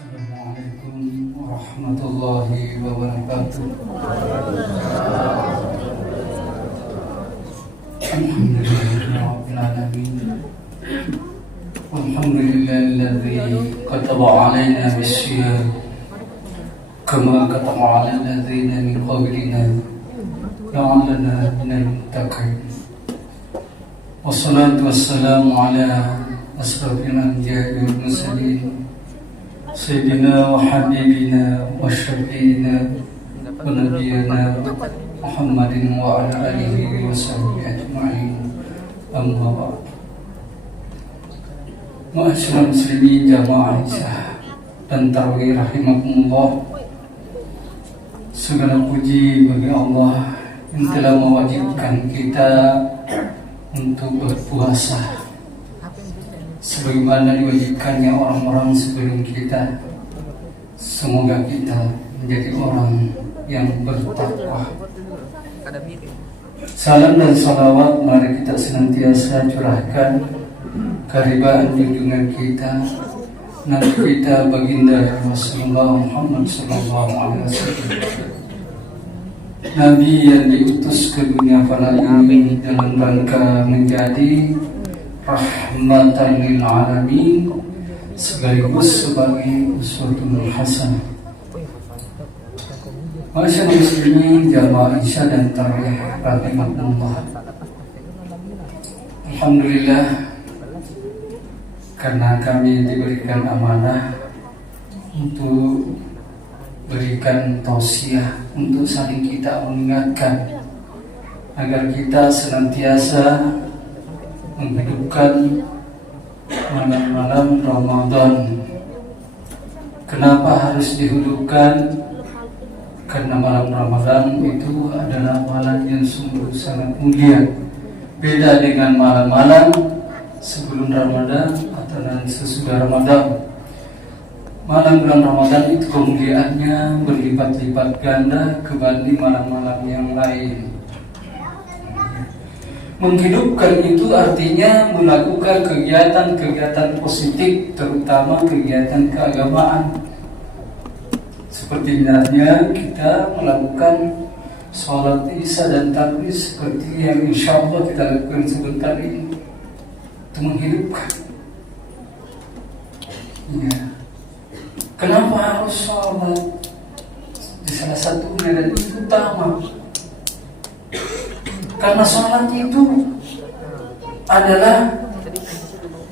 Assalamualaikum warahmatullahi wabarakatuh. Alhamdulillahirabbil alamin. Alhamdulillahilladzi kataba 'alaina bis-siyam kama kataba 'alal ladzina min qablina la'allana minal muttaqin. Wassalatu wassalamu ala asrafil anbiya'i wal mursalin Sayyidina wa habibina wa syafi'ina wa nabiyina Muhammadin wa ala alihi wa sahbihi ajma'in. Amma ba'd. Ma'asyiral muslimin jamaah Isya dan tarawih rahimakumullah. Segala puji bagi Allah yang telah mewajibkan kita untuk berpuasa sebagaimana diwajibkannya orang-orang sebelum kita. Semoga kita menjadi orang yang bertakwa. Salam dan salawat mari kita senantiasa curahkan karibaan junjungan kita, nabi kita baginda Rasulullah Muhammad sallallahu alaihi wasallam, nabi yang diutus ke dunia fana ini dalam rangka menjadi rahmatan lil alamin sekaligus sebagai uswatun hasanah. Masyaallah muslimin jamaah Isya dan tarawih rahimakumullah. Alhamdulillah, karena kami diberikan amanah untuk berikan tausiah untuk saling kita mengingatkan agar kita senantiasa menghidupkan malam-malam Ramadan. Kenapa harus dihidupkan? Karena malam Ramadan itu adalah malam yang sungguh sangat mulia. Beda dengan malam-malam sebelum Ramadan atau sesudah Ramadan. Malam bulan Ramadan itu kemuliaannya berlipat-lipat ganda kebanding malam-malam yang lain. Menghidupkan itu artinya melakukan kegiatan-kegiatan positif, terutama kegiatan keagamaan. Seperti misalnya kita melakukan sholat isya dan tarawih seperti yang insya Allah kita lakukan sebentar ini. Itu menghidupkan. Ya. Kenapa harus sholat? Di salah satunya dan itu utama. Karena sholat itu adalah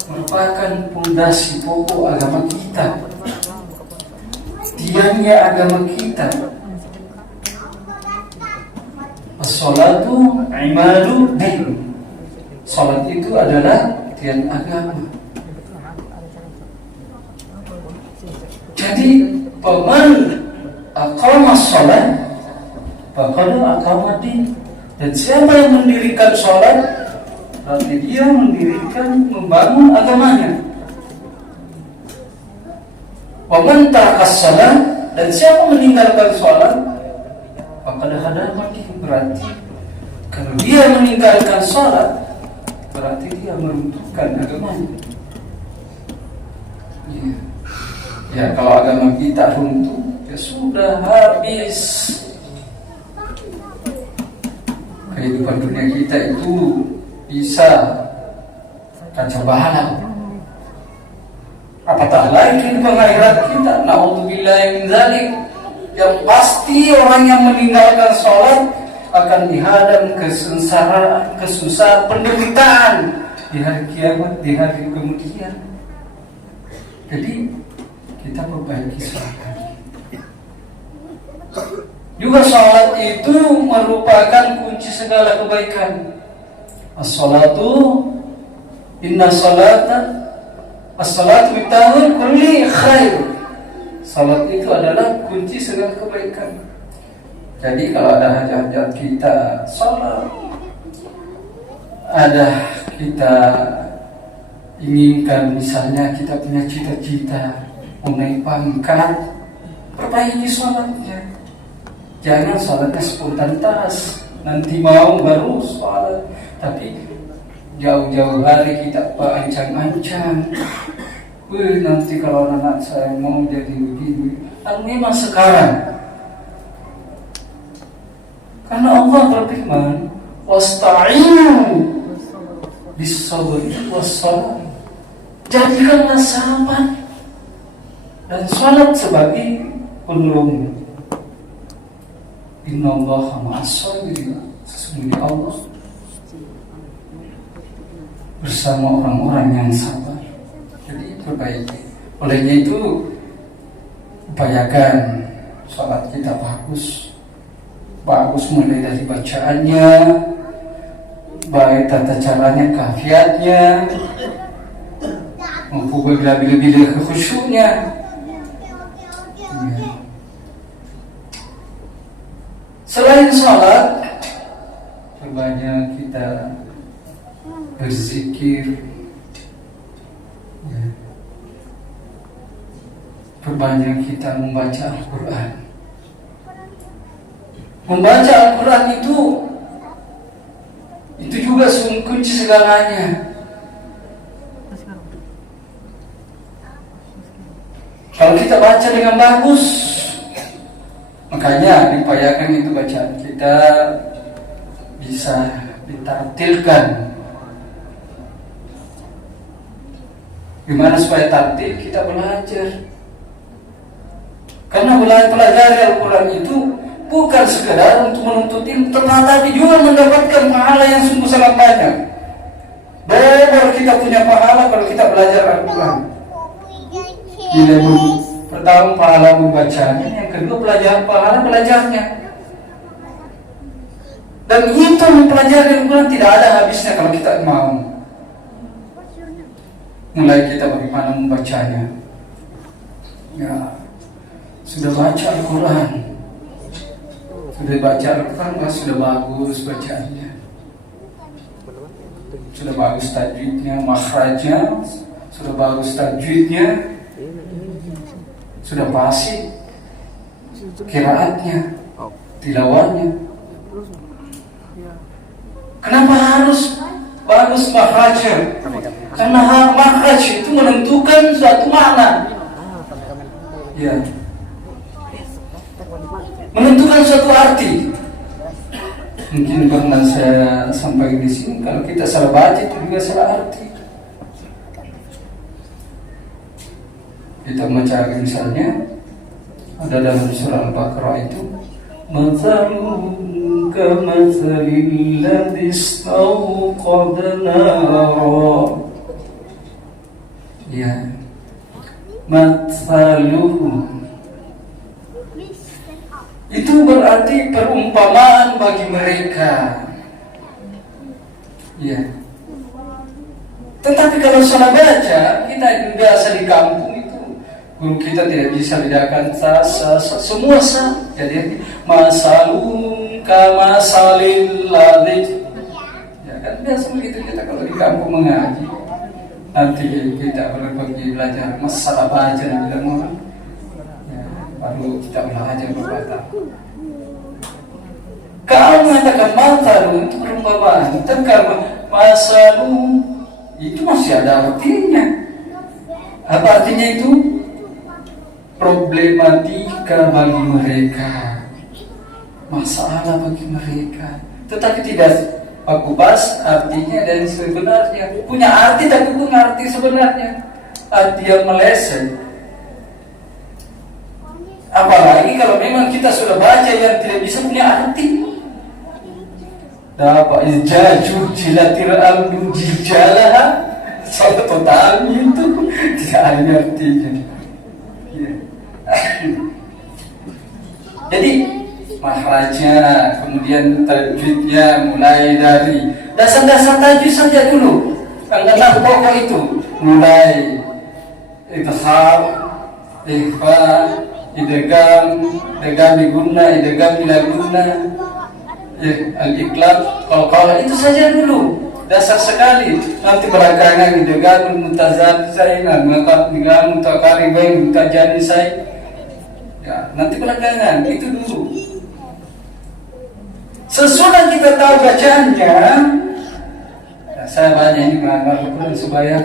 merupakan pondasi pokok agama kita, tiangnya agama kita. As-sholatu imadu din. Sholat itu adalah tiang agama. Jadi paman aqama sholat faqad aqama din. Dan siapa yang mendirikan sholat, berarti dia membangun agamanya. Waman tarakas sholat, dan siapa meninggalkan sholat, maka ada mati. Berarti kalau dia meninggalkan sholat, berarti dia meruntuhkan agamanya. Ya, kalau agama kita runtuh, ya sudah habis. Kehidupan dunia kita itu bisa kacau balau. Apatah lagi kehidupan akhirat kita. Na'udzubillahi min dzalik. Yang pasti orang yang meninggalkan sholat akan dihadang kesengsaraan, kesusahan, penderitaan di hari kiamat, di hari kemudian. Jadi kita perbaiki sholat. Juga sholat itu merupakan kunci segala kebaikan. As-sholatu inna sholata as-sholatu mitahul kulli khair. Sholat itu adalah kunci segala kebaikan. Jadi kalau ada hajat-hajat kita sholat, ada kita inginkan, misalnya kita punya cita-cita mau naik pangkat, perbaiki sholatnya. Jangan sholatnya spontanitas, nanti mau baru sholat, tapi jauh-jauh hari kita ancang-ancang. Wih, nanti kalau anak saya mau jadi begini, memang sekarang. Karena Allah berfirman, wasta'inu bis-sabri was-salah. Jadikanlah sabar dan salat sebagai penolongnya. Innallaha ma'as-sabirin. Sesungguhnya Allah bersama orang-orang yang sabar. Jadi perbaiki. Olehnya itu upayakan salat kita bagus mulai dari bacaannya, baik tata caranya, kafiatnya, maupun bila-bila kekhusyuknya. Ya. Selain sholat, perbanyak kita berzikir, ya. Perbanyak kita membaca Al-Quran. Membaca Al-Quran itu juga kunci segalanya. Kalau kita baca dengan bagus, makanya diupayakan itu bacaan kita bisa ditartilkan. Gimana supaya tartil? Kita belajar. Karena belajar Al-Quran itu bukan sekedar untuk menuntut ilmu, tetapi juga mendapatkan pahala yang sungguh sangat banyak. Baru kita punya pahala kalau kita belajar Al-Quran. Pertama pahala membacanya, yang kedua pahala belajarnya. Dan itu mempelajari Al-Quran tidak ada habisnya kalau kita mau. Mulai kita bagaimana membacanya. Ya, sudah baca Al-Quran. Sudah baca Al-Quran, sudah bagus bacaannya, sudah bagus tajwidnya, makhrajnya, sudah bagus tajwidnya, sudah fasih qiraatnya, tilawahnya. Kenapa harus bagus makhrajnya? Karena makhraj itu menentukan suatu makna. Ya. Menentukan suatu arti. Mungkin pernah saya sampaikan di sini, kalau kita salah baca itu juga salah arti. Kita membaca misalnya ada dalam surah Al-Baqarah itu, mathaluhum kamathalil ladzi istawqada nara. Ya. Mathaluhum itu berarti perumpamaan bagi mereka. Ya. Tetapi kalau salah baca, kita biasa di kampung itu, guru kita tidak bisa bedakan semua sah. Jadi masalun kama salil ladzi. Ya kan biasa begitu kita kalau di kampung mengaji. Nanti kita pergi belajar masalah baca dan bilang orang. Lalu kita belajar berkata, kalau mengatakan matalu itu perumpamaan, tetapi masalu itu masih ada artinya. Apa artinya itu? Problematika bagi mereka, masalah bagi mereka. Tetapi tidak aku bahas artinya dan sebenarnya. Punya arti tapi bukan arti sebenarnya. Arti yang meleset. Apalagi kalau memang kita sudah baca yang tidak bisa punya arti. Dapat jaju jilatir albu jijalah salah total itu tidak ada artinya. Jadi makhrajnya, kemudian tajwidnya mulai dari dasar-dasar tajwid saja dulu. Tentang pokok itu mulai idgham, ikhfa, idgham diguna, idgham bila guna, al-iqlab, qalqalah, itu saja dulu. Dasar sekali. Nanti belakangan idgham mutazabzain, maka idgham mutaqaribain, mutajanisai. Ya, nanti belakangan itu dulu. Sesudah kita tahu bacaannya, saya banyak ini menganggap supaya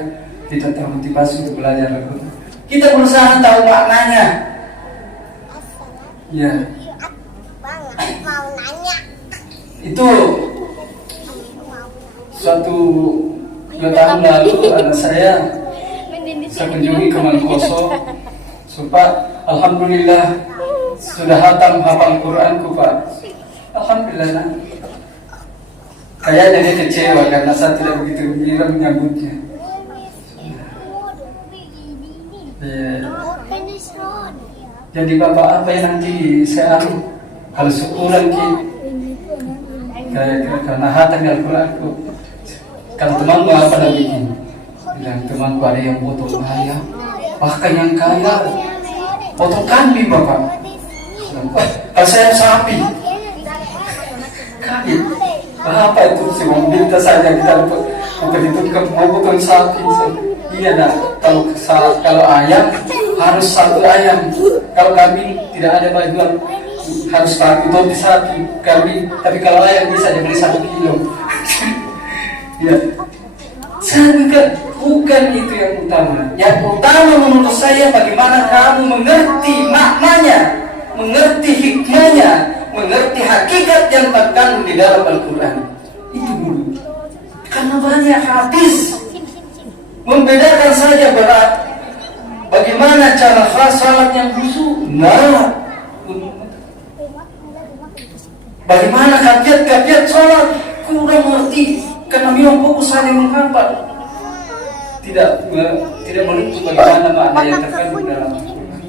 kita termotivasi untuk belajar Al-Quran. Kita berusaha tahu maknanya. Ya. Mau nanya. Itu suatu 2 tahun lalu anak saya kunjungi ke Mangkoso. Pak, alhamdulillah sudah hafal Quranku, Pak. Alhamdulillah. Kayaknya dia kecewa karena saya tidak begitu gembira menyambutnya. Jadi Bapak apa yang nanti saya kalau syukuran karena hatam Al-Quranku. Kalau temanku apa nak bikin? Bilang temanku ada yang potong ayam, bahkan yang kaya potong kambing Bapak. Kalau saya sapi, kaget. Apa itu sih? Minta saja kita memperhitungkan mau potong sapi. Iya nak. Kalau ayam harus 1 ayam. Kalau kambing tidak ada bagian harus topi sapi kambing. Tapi kalau ayam bisa dibeli 1 kilo. Ya. Bukan itu yang utama. Yang utama menurut saya bagaimana kamu mengerti maknanya, mengerti hikmahnya, mengerti hakikat yang terkandung di dalam Al-Quran. Itu dulu. Karena banyak hadis membedakan saja berat. Bagaimana cara salat yang khusyuk? Nah, bagaimana kafiat salat? Kurang mengerti karena memang fokus hanya menghafal. Tidak mengerti bagaimana makna yang terkandung dalam Al-Quran.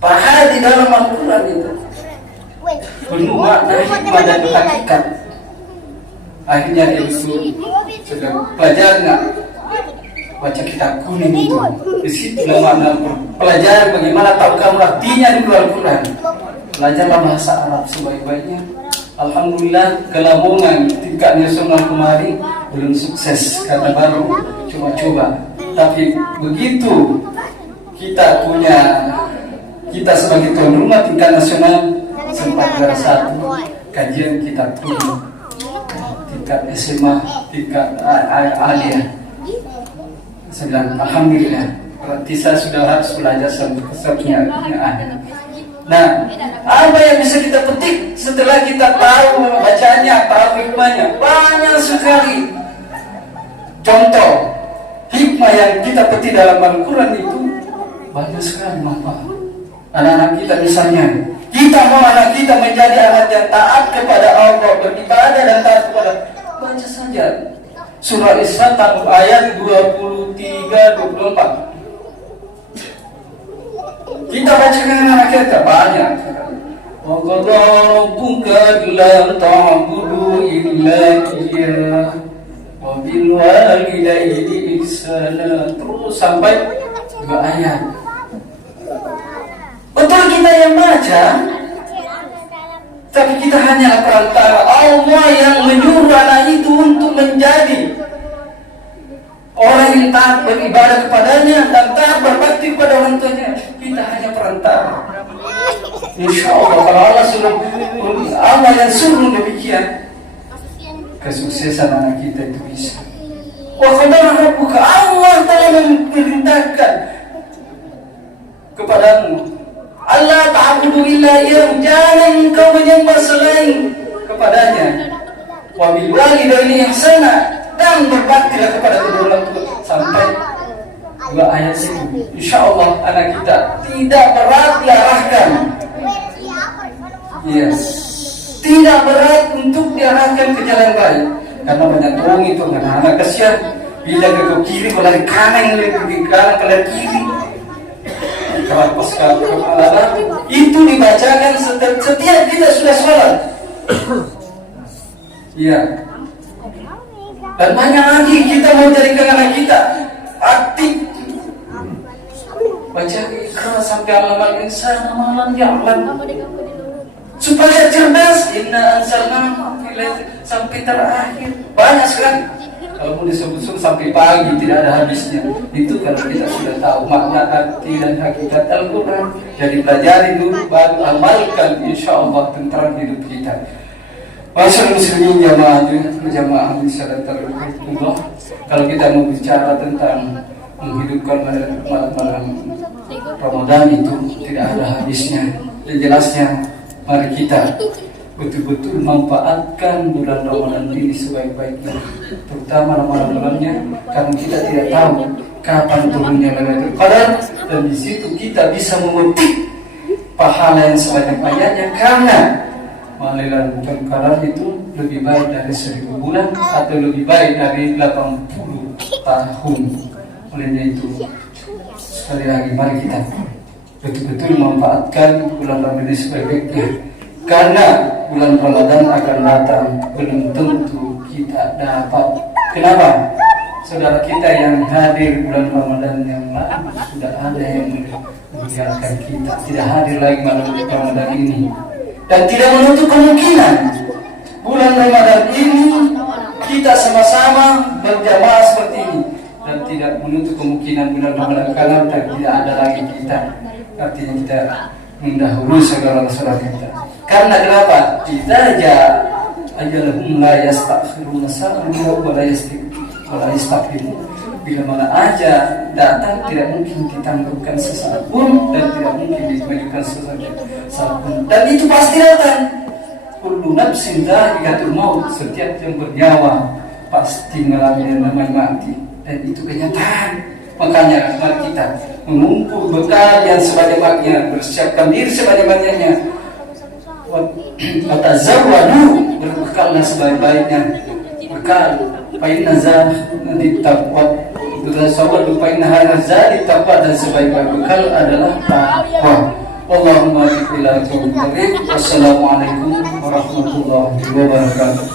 Padahal di dalam Al-Quran itu penuh makna hikmah dan hakikat. Akhirnya dia sudah belajarnya baca kitab kuning itu. Di situ makna pelajaran bagaimana tahu kamu artinya di Al-Quran. Belajarlah bahasa Arab sebaik-baiknya. Alhamdulillah ke tingkat nasional kemarin belum sukses karena baru coba-coba. Tapi begitu kita sebagai tuan rumah tingkat nasional sempat bersatu kajian kitab kuning tingkat SMA, tingkat alia. Saya bilang alhamdulillah berarti saya sudah harus belajar satu-satunya yang ada. Nah, apa yang bisa kita petik setelah kita tahu bacanya, tahu hikmahnya? Banyak sekali contoh hikmah yang kita petik dalam Al-Quran itu banyak sekali manfaat. Anak-anak kita misalnya, kita mau anak kita menjadi anak yang taat kepada Allah, beribadah dan taat kepada baca saja surah Isra ayat 23-24. Kita bacakan anak kita banyak. Wa qala rabbuka la ta'budu illa iyyah wa bil walidayni ihsana, terus sampai 2 ayat. Betul kita yang baca, tapi kita hanya perantara. Allah yang menyuruh anak itu untuk menjadi orang yang taat beribadah kepadanya dan taat berbakti kepada orang tuanya. Kita hanya perantara. Insya Allah kalau Allah yang suruh demikian, kesuksesan anak kita itu bisa. Wa qala rabbuka, Allah telah memerintahkan kepadamu, Allah ta'budu illa iyyah, jangan engkau menyembah selain kepadanya. Wa bil walidayni ihsana, dan berbaktilah kepada kedua orang tua. Sampai 2 ayat itu, insya Allah anak kita tidak berat diarahkan. Yes, tidak berat untuk diarahkan ke jalan baik. Karena banyak orang itu anak kasihan, bila ke kiri melari kanan, ke kanan melari kiri. Kalau pas kepala itu dibacakan setiap kita sudah sholat. Iya. Dan banyak lagi kita mau jadikan anak kita aktif. Baca Iqra sampai alamal insan, amalan ya'lam, supaya cerdas. Inna anzalnahu sampai terakhir. Banyak sekali. Kalau mau disebut sampai pagi tidak ada habisnya. Itu kalau kita sudah tahu makna arti dan hakikat Al-Quran. Jadi pelajari dulu, baru amalkan, insya Allah tentram hidup kita. Masyaallah muslimin jamaah salat tarawih. Kalau kita mau bicara tentang menghidupkan malam Ramadan itu tidak ada habisnya dan jelasnya. Mari kita betul-betul manfaatkan bulan Ramadan ini sebaik-baiknya, terutama malam-malamnya, karena kita tidak tahu kapan turunnya Lailatul Qadar, dan di situ kita bisa memetik pahala yang sebanyak-banyaknya, karena Lailatul Qadar itu lebih baik dari 1000 bulan atau lebih baik dari 80 tahun. Olehnya itu, sekali lagi mari kita betul-betul memanfaatkan bulan Ramadan ini sebaik-baiknya, karena bulan Ramadan akan datang, belum tentu kita dapat. Kenapa? Saudara kita yang hadir bulan Ramadan yang lalu sudah ada yang meninggalkan kita, tidak hadir lagi malam Ramadan ini, dan tidak menutup kemungkinan bulan Ramadan ini kita sama-sama berjamaah seperti ini, dan tidak menutup kemungkinan bulan Ramadan karena tidak ada lagi kita. Artinya kita mendahului saudara-saudara kita. Karena kenapa? Kita aja ajalahum la yastakhiruna sa'atan wa la yastaqdimun. Bila mana aja datang tidak mungkin ditangguhkan sesaat pun, dan tidak mungkin dimajukan sesaat pun. Dan itu pasti datang. Kullu nafsin dha'iqatul maut. Setiap yang bernyawa pasti mengalami yang namanya mati, dan itu kenyataan. Makanya mari kita mengumpul bekal yang sebanyak-banyaknya, bersiapkan diri sebanyak-banyaknya. Watazawwadu, berbekallah sebaik-baiknya. Bekal painna zadi taqwa, bersawadu painna zadi taqwa, dan sebaik-baik bekal adalah takwa. Allahumma billahi taufiq. Wassalamualaikum warahmatullahi wabarakatuh.